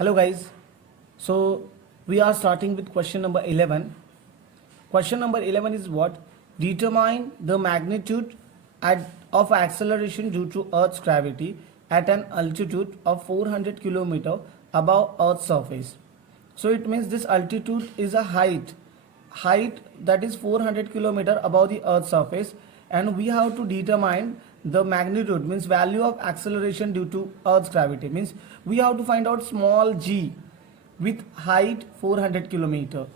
Hello guys. So we are starting with question number 11. Question number 11 is what? Determine the magnitude of acceleration due to Earth's gravity at an altitude of 400 kilometer above Earth's surface. So it means this altitude is a height that is 400 kilometer above the Earth's surface, and we have to determine the magnitude, means value of acceleration due to Earth's gravity. Means we have to find out small g with height 400 kilometer.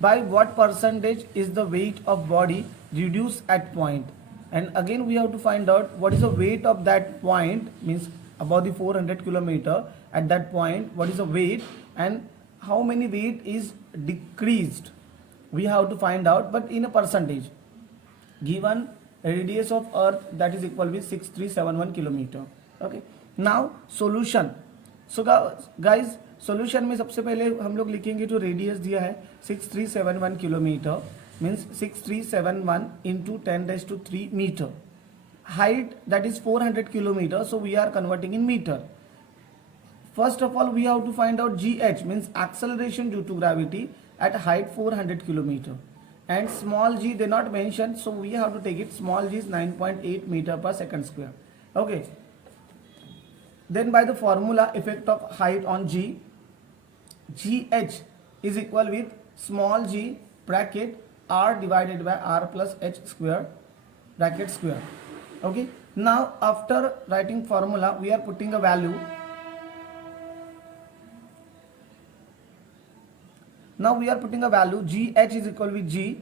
By what percentage is the weight of body reduced at point? And again we have to find out what is the weight of that point, means above the 400 kilometer at that point, what is the weight and how many weight is decreased. We have to find out, but in a percentage. Given radius of Earth, that is equal with 6371 kilometer. Okay, now solution. So guys, solution में सबसे पहले हम लोग लिखेंगे जो radius दिया है 6371 kilometre, means 6371 into 10⁻³ meter. Height that is 400 kilometer, so we are converting in meter. First of all we have to find out gh, means acceleration due to gravity at height 400 kilometer, and small g they not mentioned, so we have to take it. Small g is 9.8 meter per second square. Okay, then by the formula effect of height on g, gh is equal with small g bracket r divided by r plus h square bracket square. Okay, now after writing formula we are putting a value. Now we are putting a value. gh is equal with g,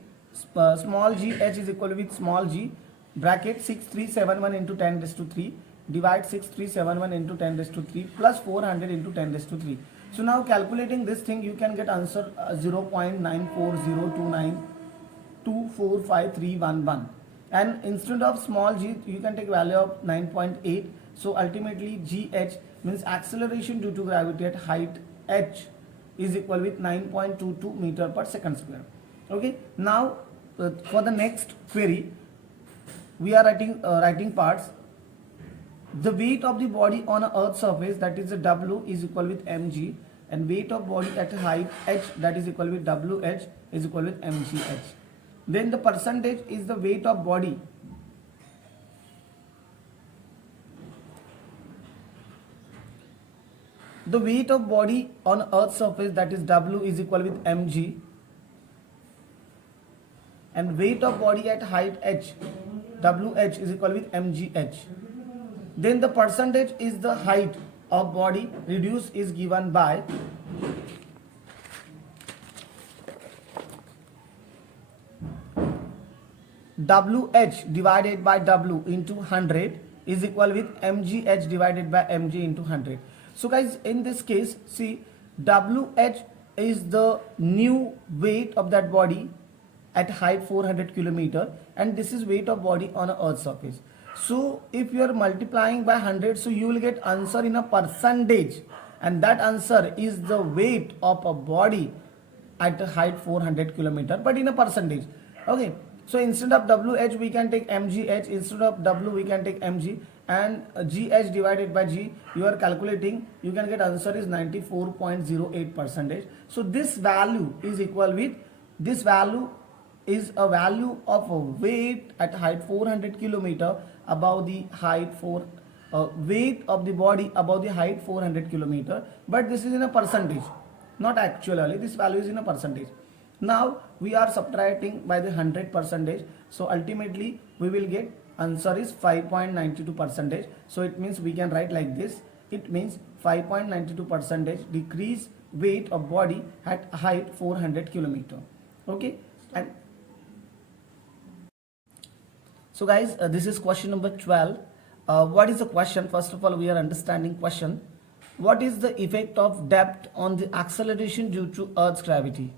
small gh is equal with small g bracket 6371 into 10⁻³ divide 6371 into 10⁻³ plus 400 into 10⁻³. So now calculating this thing you can get answer 0.94029245311, and instead of small g you can take value of 9.8. So ultimately gh means acceleration due to gravity at height h is equal with 9.22 meter per second square. Okay, now for the next query we are writing parts. The weight of the body on a Earth's surface, that is the W, is equal with mg, and weight of body at height h, that is equal with wh, is equal with mgh. Then the percentage is the weight of body on Earth's surface, that is W, is equal with mg, and weight of body at height h, wh, is equal with mgh. Then the percentage is the height of body reduced is given by wh divided by w into 100 is equal with mgh divided by mg into 100. So guys, in this case, see, wh is the new weight of that body at height 400 kilometer, and this is weight of body on a Earth's surface. So if you are multiplying by 100, so you will get answer in a percentage, and that answer is the weight of a body at a height 400 kilometer, but in a percentage. Okay, so instead of wh we can take mgh, instead of w we can take mg, and gh divided by g you are calculating, you can get answer is 94.08 percentage. So this value is equal with, this value is a value of a weight at height 400 kilometer above the height weight of the body above the height 400 kilometer, but this is in a percentage, not actually, this value is in a percentage. Now we are subtracting by the 100 percentage, so ultimately we will get answer is 5.92 percentage. So it means we can write like this, it means 5.92 percentage decrease weight of body at height 400 kilometer. Okay, and so guys, this is question number 12. What is the question? First of all, we are understanding question. What is the effect of depth on the acceleration due to Earth's gravity?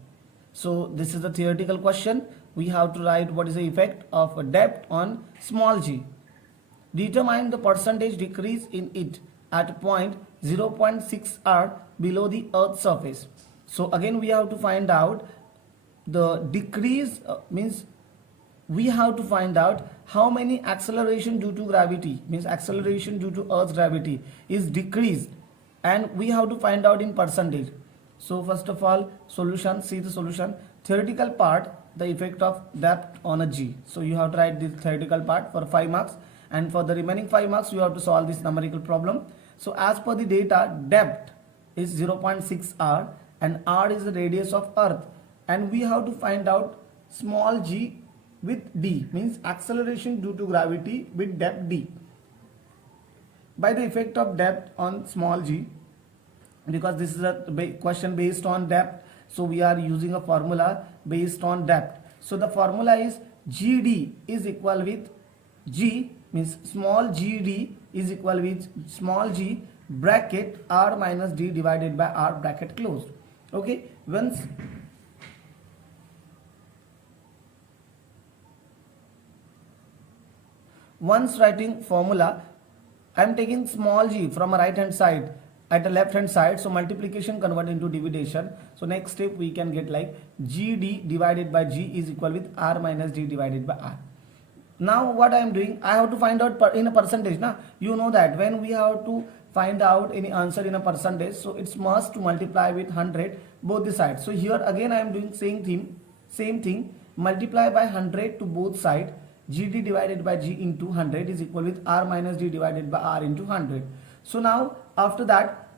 So this is the theoretical question. We have to write what is the effect of depth on small g. Determine the percentage decrease in it at point 0.6 r below the Earth's surface. So again we have to find out the decrease, means we have to find out how many acceleration due to gravity, means acceleration due to Earth's gravity is decreased and we have to find out in percentage. So first of all, solution, see the solution. Theoretical part, the effect of depth on a G. So you have to write the theoretical part for 5 marks, and for the remaining 5 marks you have to solve this numerical problem. So as per the data, depth is 0.6 r and r is the radius of earth, and we have to find out small g with d, means acceleration due to gravity with depth d. By the effect of depth on small g, because this is a question based on depth, so we are using a formula based on depth. So the formula is gd is equal with g, means small gd is equal with small g bracket r minus d divided by r bracket closed. Okay, once writing formula, I am taking small g from a right hand side at the left hand side, so multiplication convert into division. So next step we can get like gd divided by g is equal with r minus d divided by r. Now what I am doing, I have to find out in a percentage. Now you know that when we have to find out any answer in a percentage, so it's must to multiply with 100 both the sides. So here again I am doing same thing, multiply by 100 to both sides. Gd divided by g into 100 is equal with r minus d divided by r into 100. So now after that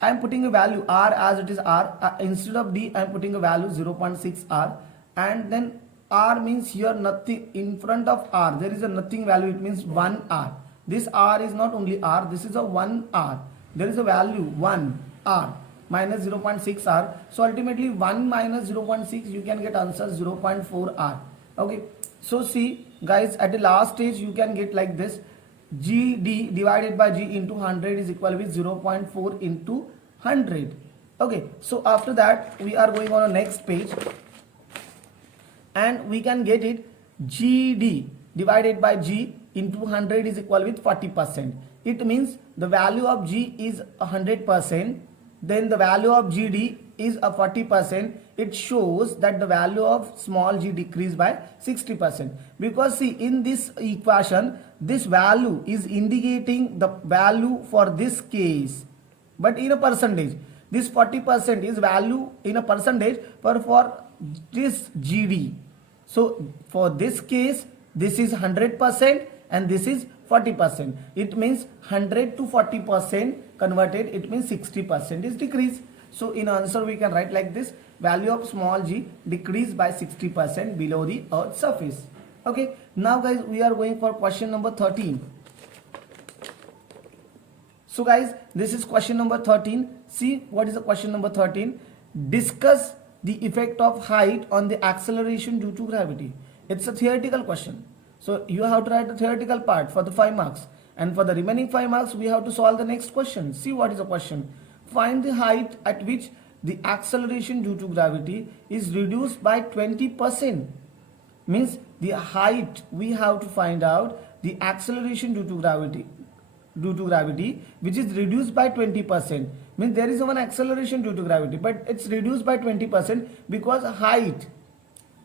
I am putting a value r as it is r, instead of d I am putting a value 0.6 r, and then r means here nothing in front of r, there is a nothing value, it means 1 r. This r is not only r, this is a 1 r, there is a value 1 r minus 0.6 r. So ultimately 1 minus 0.6 you can get answer 0.4 r. Okay, so see guys, at the last stage you can get like this, gd divided by g into 100 is equal with 0.4 into 100. Okay, so after that we are going on a next page, and we can get it gd divided by g into 100 is equal with 40%. It means the value of g is 100%, then the value of gd is a 40%. It shows that the value of small g decreased by 60%, because see in this equation this value is indicating the value for this case, but in a percentage. This 40% is value in a percentage for this gd. So for this case this is 100% and this is 40%. It means 100 to 40% converted, it means 60% is decrease. So in answer we can write like this, value of small g decreased by 60% below the earth's surface. Okay, now guys we are going for question number 13. So guys, this is question number 13. See what is the question number 13. Discuss the effect of height on the acceleration due to gravity. It's a theoretical question, so you have to write the theoretical part for the 5 marks, and for the remaining 5 marks we have to solve the next question. See what is the question. Find the height at which the acceleration due to gravity is reduced by 20%. Means the height we have to find out the acceleration due to gravity which is reduced by 20%. Means there is one acceleration due to gravity, but it's reduced by 20% because height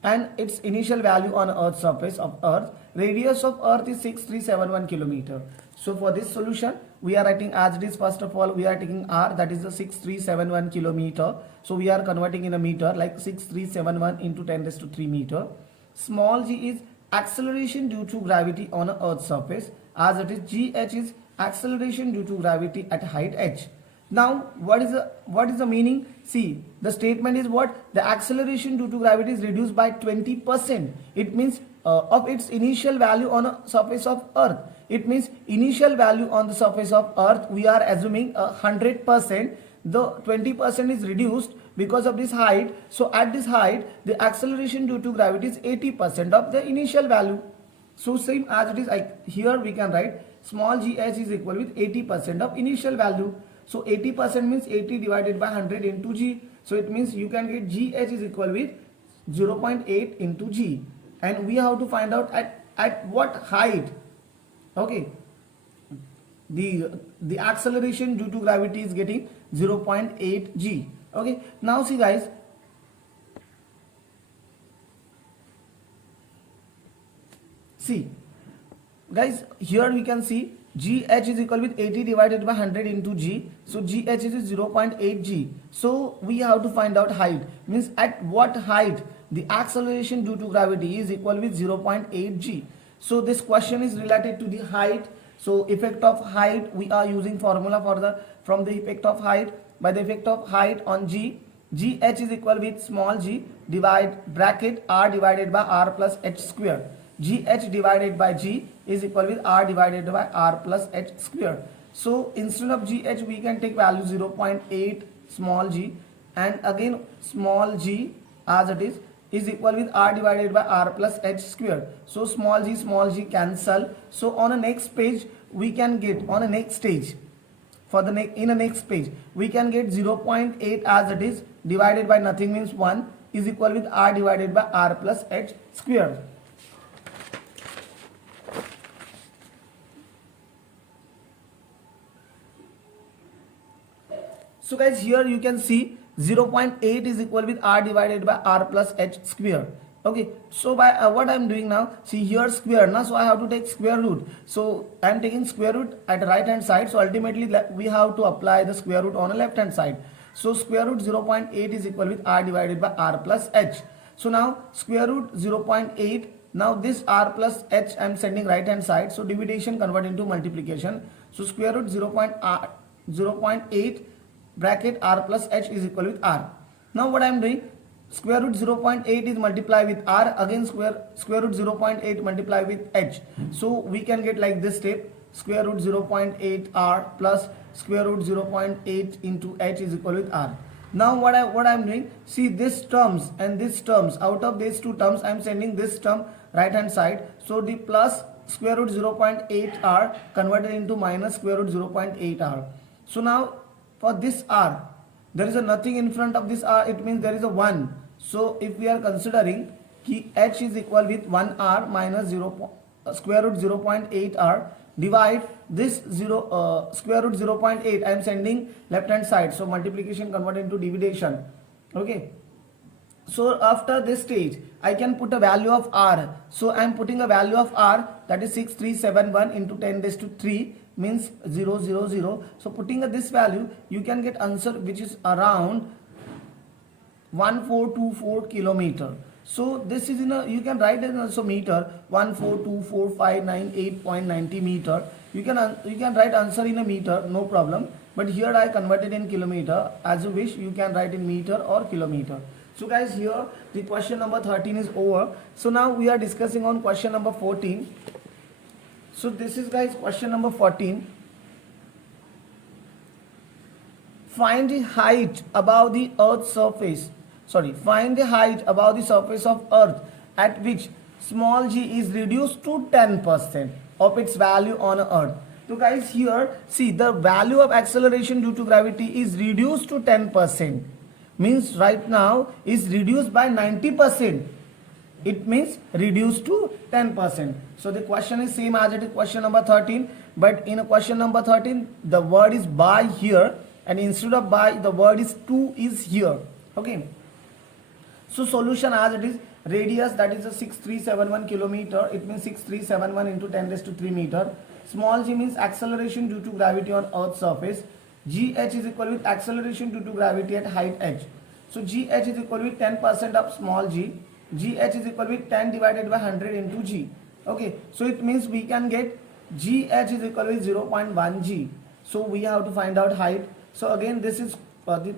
and its initial value on earth's surface of earth, radius of earth is 6371 kilometer. So for this solution we are writing as it is. First of all we are taking r, that is the 6371 kilometer, so we are converting in a meter, like 6371 into 10 raised to 3 meter. Small g is acceleration due to gravity on a earth's surface, as it is gh is acceleration due to gravity at height h. Now what is the meaning? See, the statement is what? The acceleration due to gravity is reduced by 20%. It means of its initial value on a surface of earth. It means initial value on the surface of earth we are assuming 100%. The 20% is reduced because of this height. So at this height the acceleration due to gravity is 80% of the initial value. So same as it is, like here we can write small gh is equal with 80% of initial value. So 80% means 80 divided by 100 into g. So it means you can get gh is equal with 0.8 into g, and we have to find out at what height, okay, the acceleration due to gravity is getting 0.8 g. Okay, now see guys, here we can see GH is equal with 80 divided by 100 into G. So GH is 0.8 G. So we have to find out height. Means at what height the acceleration due to gravity is equal with 0.8 G. So this question is related to the height. So effect of height, we are using formula for the from the effect of height. By the effect of height on G, GH is equal with small g divide bracket R divided by R plus H square. GH divided by G is equal with R divided by R plus H square. So instead of GH we can take value 0.8 small g, and again small g as it is equal with R divided by R plus H square. So small g cancel. So on the next page we can get, on the next stage, for the in the next page we can get 0.8 as it is divided by nothing means 1 is equal with R divided by R plus H square. So guys, here you can see 0.8 is equal with R divided by R plus H square. Okay, so by what I am doing now, see here square now, so I have to take square root. So I am taking square root at the right hand side. So ultimately we have to apply the square root on the left hand side. So square root 0.8 is equal with R divided by R plus H. So now square root 0.8. Now this R plus H I am sending right hand side. So division convert into multiplication. So square root 0.8 bracket R plus H is equal with R. Now what I am doing, square root 0.8 is multiply with R, again square root 0.8 multiply with H. So we can get like this step, square root 0.8 R plus square root 0.8 into H is equal with R. Now what I am doing, see this terms and this terms, out of these two terms I am sending this term right hand side. So the plus square root 0.8 R converted into minus square root 0.8 R. So now for this R, there is a nothing in front of this R, it means there is a 1. So if we are considering ki H is equal with 1 R minus square root 0.8 R, divide this square root 0.8 I am sending left hand side. So multiplication converted into division. Okay. So after this stage I can put a value of R. So I am putting a value of R, that is 6371 into 10 raised to 3 means 000. So putting this value you can get answer which is around 1424 kilometer. So this is in a, you can write it also meter, 1424598.90 meter. You can write answer in a meter, no problem. But here I converted in kilometer. As you wish, you can write in meter or kilometer. So guys, here the question number 13 is over. So now we are discussing on question number 14. So this is guys question number 14. Find the height above the earth's surface. Find the height above the surface of earth at which small g is reduced to 10% of its value on earth. So guys, here see the value of acceleration due to gravity is reduced to 10%. Means right now is reduced by 90%. It means reduced to 10%. So the question is same as it is question number 13. But in a question number 13, the word is by here. And instead of by, the word is to is here. Okay. So solution as it is, radius that is a 6371 kilometer. It means 6371 into 10 raised to 3 meter. Small g means acceleration due to gravity on earth's surface. GH is equal with acceleration due to gravity at height h. So GH is equal with 10% of small g. GH is equal with 10 divided by 100 into g. Okay. So it means we can get GH is equal with 0.1 g. So we have to find out height. So again this is the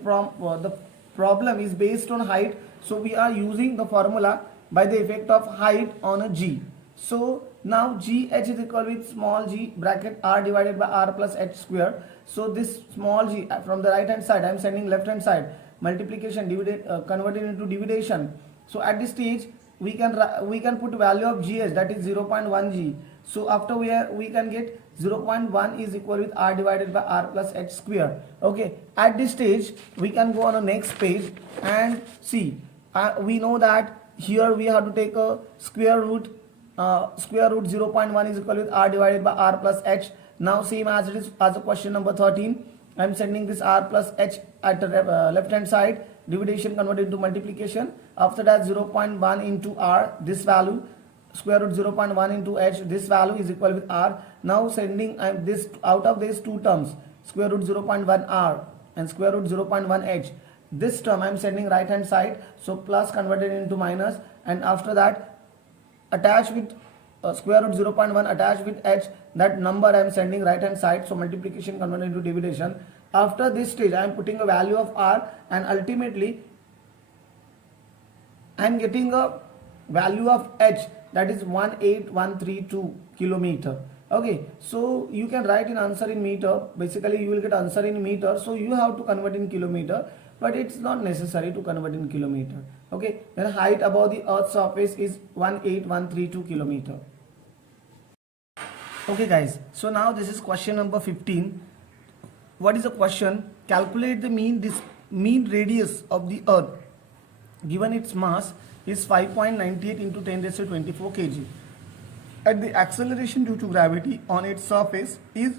problem is based on height. So we are using the formula by the effect of height on a g. So now GH is equal with small g bracket R divided by R plus H square. So this small g from the right hand side I am sending left hand side, multiplication converted into division. So at this stage we can put value of GH, that is 0.1 g. So after we can get 0.1 is equal with R divided by R plus H square. Okay, at this stage we can go on the next page and see, we know that here we have to take a square root 0.1 is equal with R divided by R plus H. Now same as it is as a question number 13, I am sending this R plus H at the left hand side, division converted into multiplication. After that 0.1 into R, this value square root 0.1 into h, this value is equal with r. Now sending this out of these two terms, square root 0.1 r and square root 0.1 h, this term I am sending right hand side, so plus converted into minus, and after that attach with square root 0.1 attached with h, that number I am sending right hand side, so multiplication converted into division. After this stage I am putting a value of r, and ultimately I am getting a value of h, that is 18132 kilometer. Okay, so you can write in answer in meter. Basically you will get answer in meter, so you have to convert in kilometer, but it's not necessary to convert in kilometer. Okay, then height above the earth's surface is 18132 kilometer. Okay guys, so now this is question number 15. What is the question? Calculate the mean radius of the earth given its mass is 5.98 into 10 raised to 24 kg. At the acceleration due to gravity on its surface is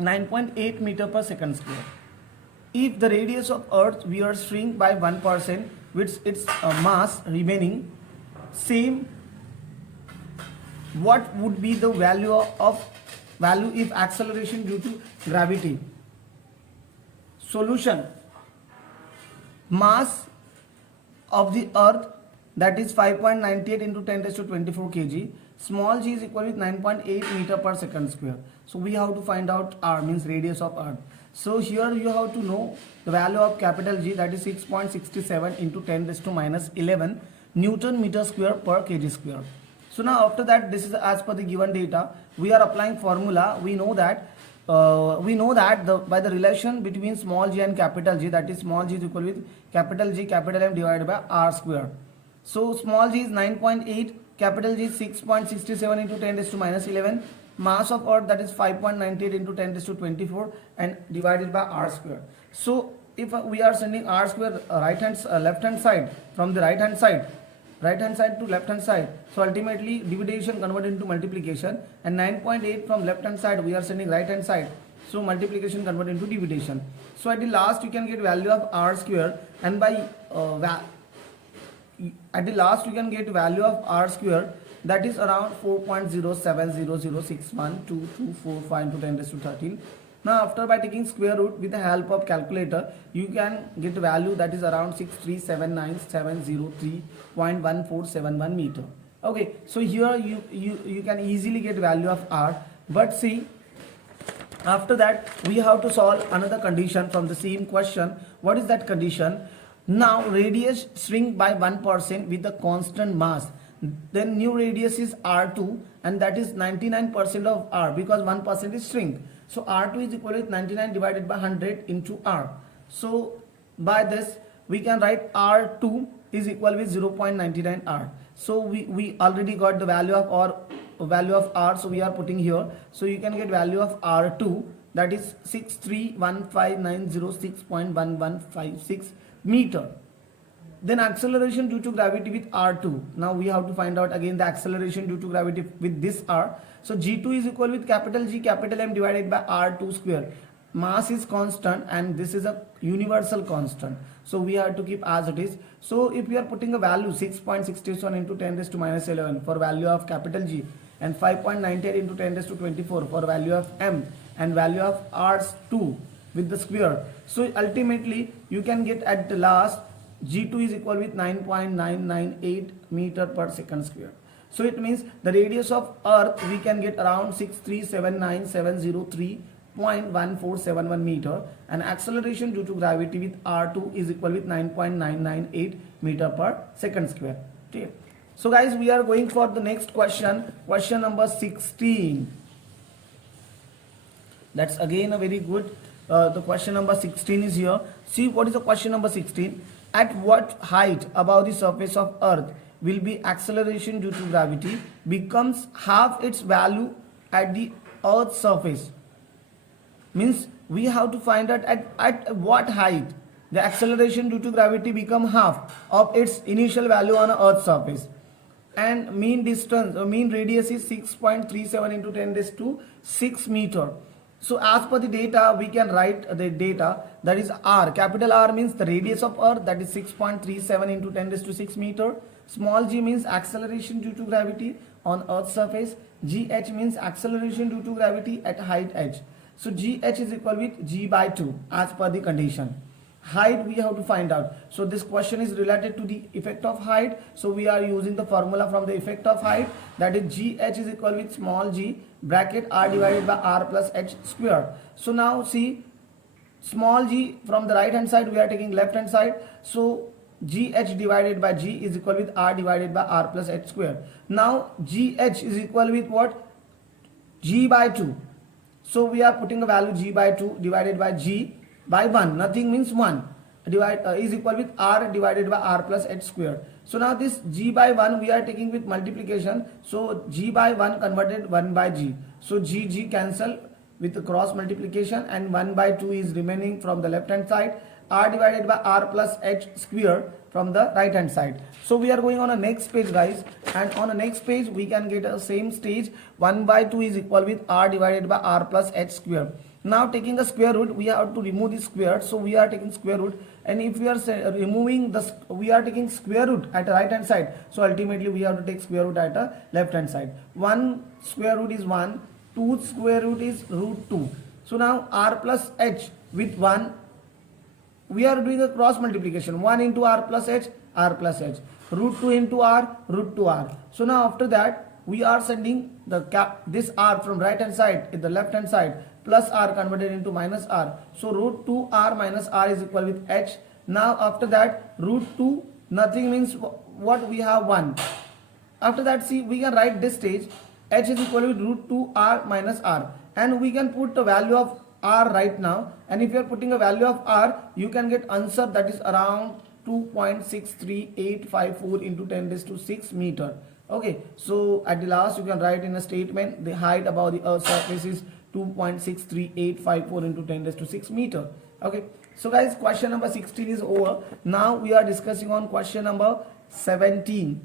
9.8 meter per second square. If the radius of earth were shrink by 1% with its mass remaining same, what would be the value if acceleration due to gravity? Solution: mass of the earth, that is 5.98 into 10 raised to 24 kg, small g is equal with 9.8 meter per second square. So we have to find out r, means radius of earth. So here you have to know the value of capital G, that is 6.67 into 10 raised to minus 11 Newton meter square per kg square. So now after that, this is as per the given data, we are applying formula. We know that by the relation between small g and capital G, that is small g is equal with capital G capital M divided by r square. So small g is 9.8, capital G is 6.67 into 10 raised to minus 11, mass of earth, that is 5.98 into 10 raised to 24 and divided by r square. So if we are sending r square left hand side, from the right hand side to left hand side, so ultimately division converted into multiplication, and 9.8 from left hand side we are sending right hand side, so multiplication converted into division. So at the last you can get value of r square, and by at the last you can get value of r square, that is around 4.0700612245 into 10 raised to 13. Now after by taking square root with the help of calculator, you can get the value, that is around 6379703.1471 meter. Okay, so here you can easily get value of r, but see, after that we have to solve another condition from the same question. What is that condition? Now radius shrink by 1% with the constant mass, then new radius is r2, and that is 99% of r, because 1% is shrink. So r2 is equal to 99 divided by 100 into r. So by this we can write r2 is equal with 0.99 r. So we already got the value of r, so we are putting here. So you can get value of r2, that is 6315906.1156 meter. Then acceleration due to gravity with r2. Now we have to find out again the acceleration due to gravity with this r. So g2 is equal with capital G capital M divided by r2 square. Mass is constant and this is a universal constant, so we have to keep as it is. So if we are putting a value 6.67 into 10 raised to minus 11 for value of capital G, and 5.98 into 10 raised to 24 for value of M, and value of r2 with the square, so ultimately you can get at the last g2 is equal with 9.998 meter per second square. So it means the radius of earth we can get around 6379703.1471 meter, and acceleration due to gravity with r2 is equal with 9.998 meter per second square. Okay, so guys, we are going for the next question, question number 16. That's again a very good the question number 16 is here. See what is the question number 16. At what height above the surface of earth will be acceleration due to gravity becomes half its value at the earth's surface? Means we have to find out at what height the acceleration due to gravity become half of its initial value on earth's surface, and mean distance or mean radius is 6.37 into 10 raised to 6 meter. So as per the data, we can write the data, that is R. Capital R means the radius of Earth, that is 6.37 into 10 raised to 6 meter. Small g means acceleration due to gravity on Earth's surface. Gh means acceleration due to gravity at height h. So Gh is equal with g by 2 as per the condition. Height we have to find out. So this question is related to the effect of height. So we are using the formula from the effect of height, that is Gh is equal with small g bracket R divided by R plus h square. So now see, small g from the right hand side, we are taking left hand side. So Gh divided by g is equal with R divided by R plus h square. Now Gh is equal with what? G by 2. So we are putting a value g by 2 divided by g by 1. Nothing means 1 is equal with R divided by R plus h square. So now this g by 1 we are taking with multiplication. So g by 1 converted 1 by g. So g cancel with the cross multiplication, and 1 by 2 is remaining from the left hand side. R divided by R plus h square from the right hand side. So we are going on a next page, guys, and on the next page we can get a same stage. 1 by 2 is equal with R divided by R plus h square. Now taking a square root, we have to remove the square. So we are taking square root, and if we are removing the, we are taking square root at the right hand side. So ultimately we have to take square root at the left hand side. 1 square root is 1, 2 square root is root 2. So now R plus h with 1, we are doing a cross multiplication. 1 into R plus h, R plus h. Root 2 into R, root 2R. So now after that, we are sending the this R from right hand side in the left hand side, plus R converted into minus R. So root 2R minus R is equal with h. Now after that, root 2, nothing means what, we have 1. After that, see, we can write this stage, h is equal with root 2R minus R. And we can put the value of R right now. And if you are putting a value of R, you can get answer, that is around 2.63854 into 10 raised to 6 meter. Okay, so at the last you can write in a statement, the height above the Earth's surface is 2.63854 into 10 raised to 6 meter. Okay, so guys, question number 16 is over. Now we are discussing on question number 17.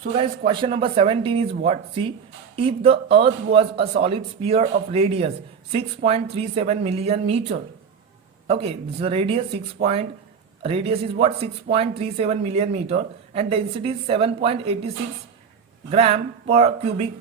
So guys, question number 17 is what? See, if the Earth was a solid sphere of radius 6.37 million meter. Okay, this is the radius, radius is what? 6.37 million meter, and density is 7.86 gram per cubic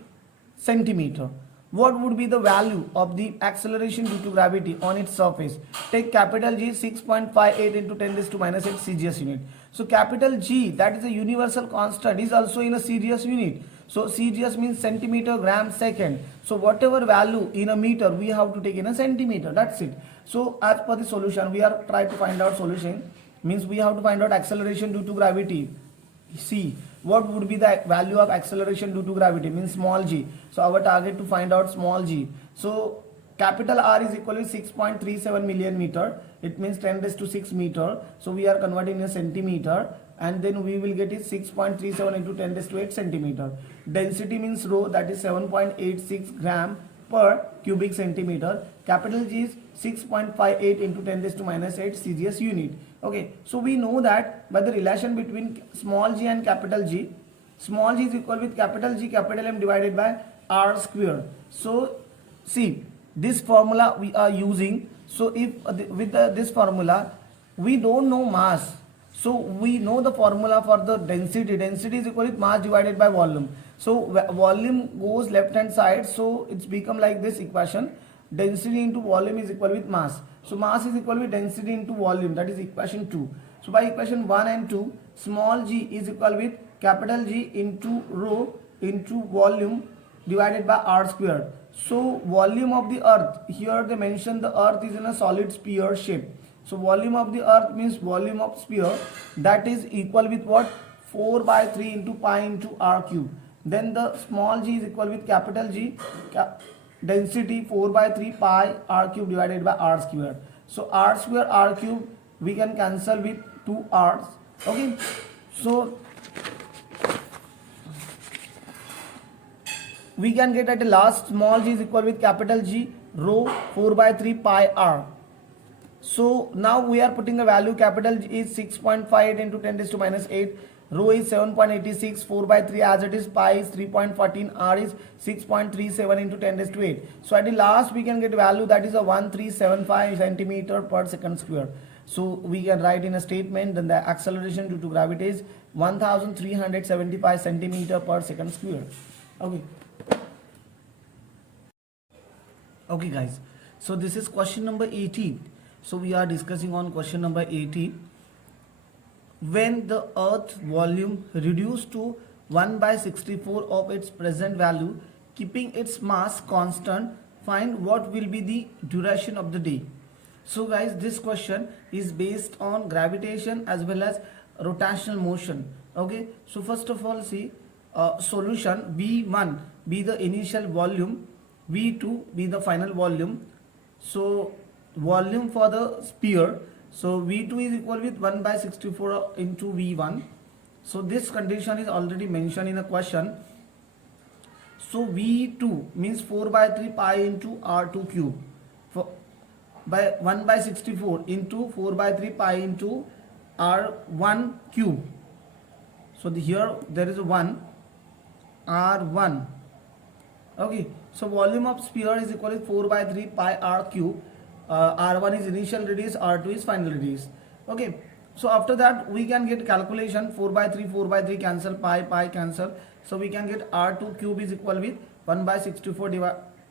centimeter. What would be the value of the acceleration due to gravity on its surface? Take capital G, 6.58 into 10 raised to minus 8 CGS unit. So capital G, that is a universal constant, is also in a CGS unit. So CGS means centimeter, gram, second. So whatever value in a meter, we have to take in a centimeter. That's it. So as per the solution, we are trying to find out solution. Means we have to find out acceleration due to gravity. See, what would be the value of acceleration due to gravity? Means small g. So our target to find out small g. So capital R is equal to 6.37 million meter. It means 10 raised to 6 meter. So we are converting a centimeter, and then we will get it 6.37 into 10 raised to 8 centimeter. Density means rho, that is 7.86 gram per cubic centimeter. Capital G is 6.58 into 10 raised to minus 8 CGS unit. Okay, so we know that by the relation between small g and capital G, small g is equal with capital G, capital M divided by R square. So see, this formula we are using. So if with this formula, we don't know mass. So we know the formula for the density. Density is equal with mass divided by volume. So volume goes left hand side. So it's become like this equation. Density into volume is equal with mass. So mass is equal with density into volume. That is equation 2. So by equation 1 and 2, small g is equal with capital G into rho into volume divided by R square. So volume of the earth, here they mention the earth is in a solid sphere shape. So volume of the earth means volume of sphere, that is equal with what? 4 by 3 into pi into R cube. Then the small g is equal with capital G, density 4 by 3 pi R cube divided by R square. So R square R cube we can cancel with 2 R's. Okay, so we can get at the last small g is equal with capital G rho 4 by 3 pi R. So now we are putting a value, capital G is 6.58 into 10 raised to minus 8, rho is 7.86, 4 by 3 as it is, pi is 3.14, r is 6.37 into 10 raised to 8. So at the last we can get value, that is a 1375 centimeter per second square. So we can write in a statement then the acceleration due to gravity is 1375 centimeter per second square. Okay. Okay guys, so this is question number 18. So we are discussing on question number 18. When the earth volume reduced to 1 by 64 of its present value, keeping its mass constant, find what will be the duration of the day. So guys, this question is based on gravitation as well as rotational motion. Okay, so first of all, see solution. V1 be the initial volume, V2 be the final volume. So volume for the sphere, so V2 is equal with 1 by 64 into V1. So this condition is already mentioned in a question. So V2 means 4 by 3 pi into R2 cube, for by 1 by 64 into 4 by 3 pi into R1 cube. So here there is a 1 R1. Okay, so volume of sphere is equal to 4 by 3 pi r cube. R1 is initial radius, R2 is final radius. Okay, so after that we can get calculation. 4 by 3 cancel, pi cancel. So we can get R2 cube is equal with 1 by 64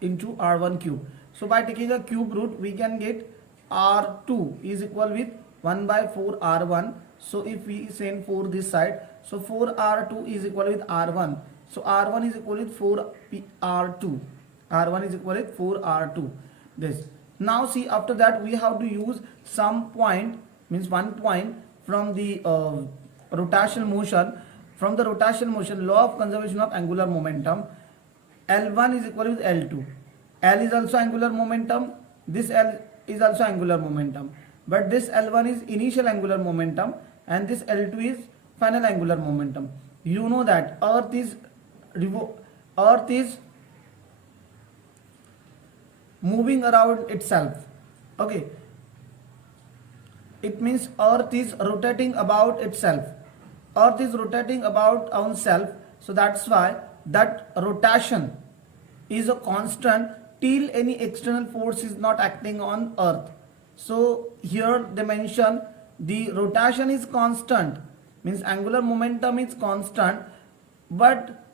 into R1 cube. So by taking a cube root, we can get R2 is equal with 1 by 4 R1. So if we send 4 this side, so 4 R2 is equal with R1. So R1 is equal with 4 R2. R1 is equal with 4 R2. This. Now see, after that we have to use some point, means one point from the rotational motion. From the rotational motion, law of conservation of angular momentum, L1 is equal with L2. L is also angular momentum. This L is also angular momentum. But this L1 is initial angular momentum and this L2 is final angular momentum. You know that Earth is moving around itself. Okay, it means Earth is rotating about itself. Earth is rotating about oneself, so that's why that rotation is a constant till any external force is not acting on Earth. So here they mention the rotation is constant, means angular momentum is constant, but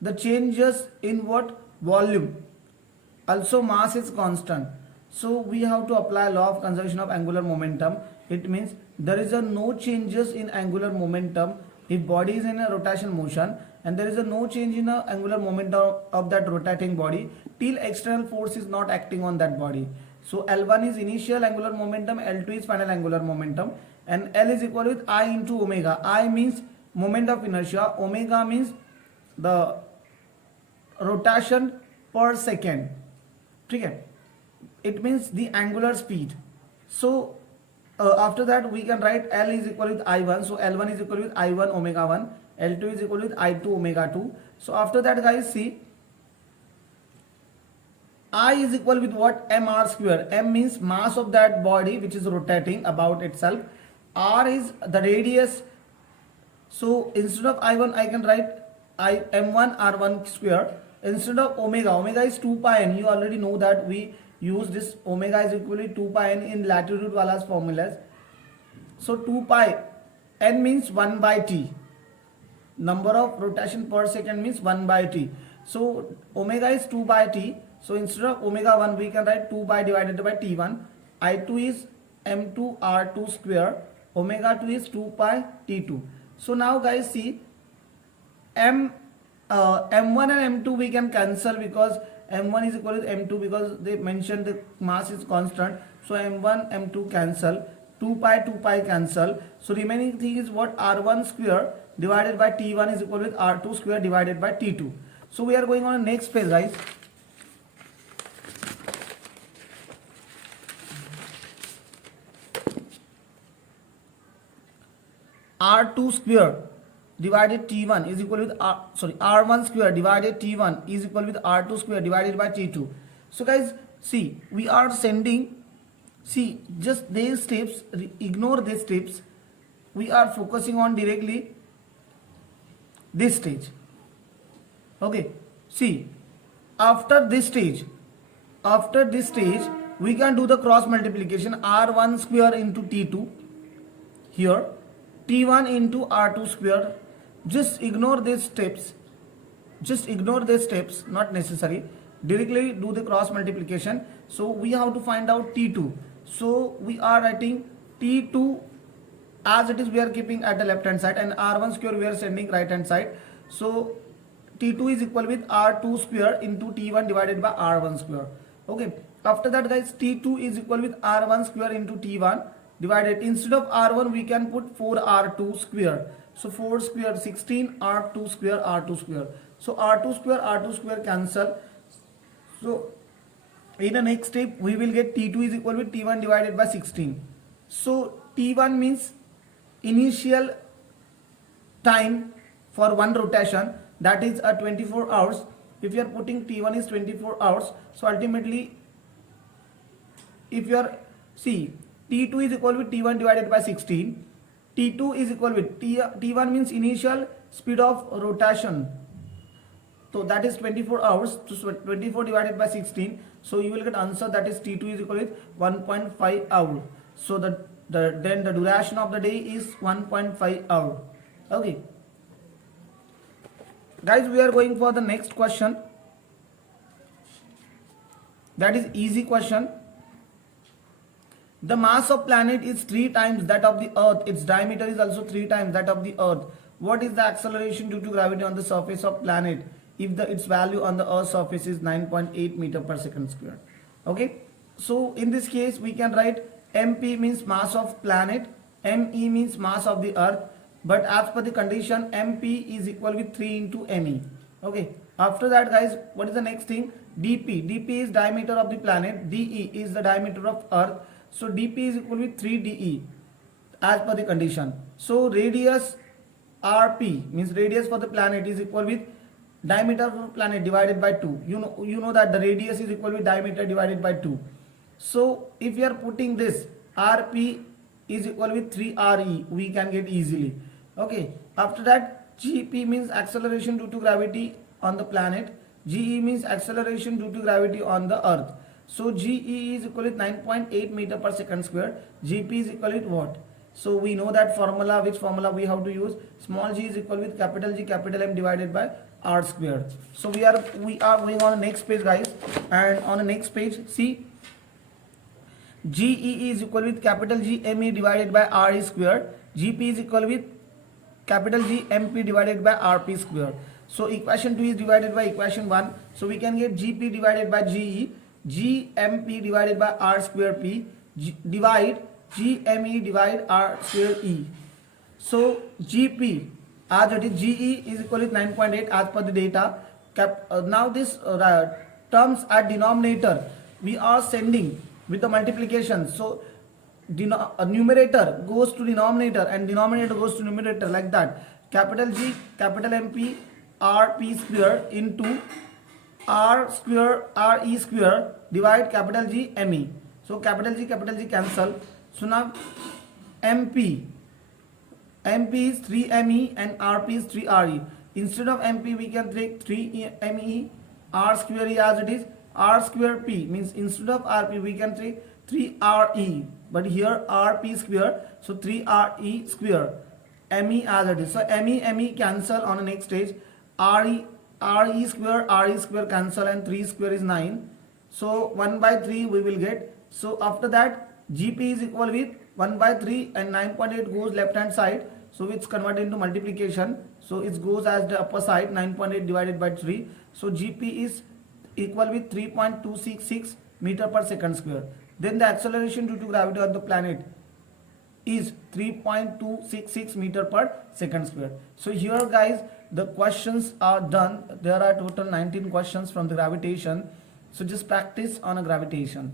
the changes in what? Volume. Also mass is constant. So we have to apply law of conservation of angular momentum. It means there is no changes in angular momentum if body is in a rotation motion, and there is no change in the angular momentum of that rotating body till external force is not acting on that body. So L1 is initial angular momentum, L2 is final angular momentum, and L is equal with I into omega. I means moment of inertia, omega means the rotation per second. Okay, it means the angular speed. So after that we can write L is equal with I1. So L1 is equal with I1 omega 1, L2 is equal with I2 omega 2. So after that guys, see, I is equal with what? Mr square. M means mass of that body which is rotating about itself. R is the radius. So instead of I1 I can write M1 R1 square. Instead of omega is 2 pi n. You already know that we use this omega is equal to 2 pi n in latitude wala's formulas. So 2 pi n means 1 by t. Number of rotation per second means 1 by t. So omega is 2 by t. So instead of omega 1 we can write 2 pi divided by t1. I2 is m2 r2 square. Omega 2 is 2 pi t2. So now guys, see, M1 and M2 we can cancel because M1 is equal to M2 because they mentioned the mass is constant. So M1, M2 cancel. 2 pi cancel. So remaining thing is what? R1 square divided by T1 is equal with R2 square divided by T2. So we are going on the next page guys. R2 square divided T1 is equal with R1 square divided T1 is equal with R2 square divided by T2. So guys, see, we are sending, see, just these steps, ignore these steps. We are focusing on directly this stage. Okay, see, after this stage we can do the cross multiplication, r1 square into t2 here, t1 into r2 square. Just ignore these steps, not necessary. Directly do the cross multiplication. So we have to find out t2. So we are writing t2 as it is, we are keeping at the left hand side, and r1 square we are sending right hand side. So t2 is equal with r2 square into t1 divided by r1 square. Okay, after that guys, t2 is equal with r1 square into t1 divided, instead of r1 we can put 4r2 square. So 4 square 16, r2 square. So r2 square cancel. So in the next step we will get t2 is equal with t1 divided by 16. So t1 means initial time for one rotation, that is 24 hours. If you are putting t1 is 24 hours, so ultimately if you are, see, t2 is equal with t1 divided by 16, t2 is equal with t1 means initial speed of rotation, so that is 24 hours. So 24 divided by 16, so you will get answer, that is t2 is equal with 1.5 hour. So then the duration of the day is 1.5 hour. Okay guys, we are going for the next question. That is easy question. The mass of planet is 3 times that of the earth. Its diameter is also 3 times that of the earth. What is the acceleration due to gravity on the surface of planet if its value on the earth's surface is 9.8 meter per second square? Okay, so in this case we can write mp means mass of planet, me means mass of the earth, but as per the condition mp is equal with 3 into me. Okay, after that guys, what is the next thing? dp is diameter of the planet, de is the diameter of earth. So dp is equal with 3 de as per the condition. So radius rp means radius for the planet is equal with diameter of the planet divided by 2. You know that the radius is equal with diameter divided by 2. So if you are putting this, rp is equal with 3re, we can get easily. Okay, after that gp means acceleration due to gravity on the planet, ge means acceleration due to gravity on the earth. So ge is equal with 9.8 meter per second square, gp is equal with what? So we know that formula, which formula we have to use? Small g is equal with capital G capital M divided by r square. So we are going on the next page guys, and on the next page see, GE is equal with capital G ME divided by RE square, GP is equal with capital G MP divided by RP square. So equation 2 is divided by equation 1, so we can get GP divided by GE, GMP divided by R square P, divide GME divide R square E. So GP as it is, GE is equal with 9.8 as per the data. Now this terms at denominator we are sending with the multiplication. So numerator goes to denominator and denominator goes to numerator, like that. Capital G capital MP RP square into R square RE square divide capital G ME. So capital G cancel. So now MP is 3ME and RP is 3RE. Instead of MP we can take 3ME R square E as it is, R square P means instead of RP we can take 3RE, but here RP square, so 3RE square, ME as it is. So ME cancel on the next stage, RE square cancel, and 3 square is 9. So 1 by 3 we will get. So after that GP is equal with 1 by 3 and 9.8 goes left hand side, so it's converted into multiplication, so it goes as the upper side, 9.8 divided by 3. So GP is equal with 3.266 meter per second square. Then the acceleration due to gravity on the planet is 3.266 meter per second square. So here guys the questions are done. There are total 19 questions from the gravitation. So just practice on a gravitation.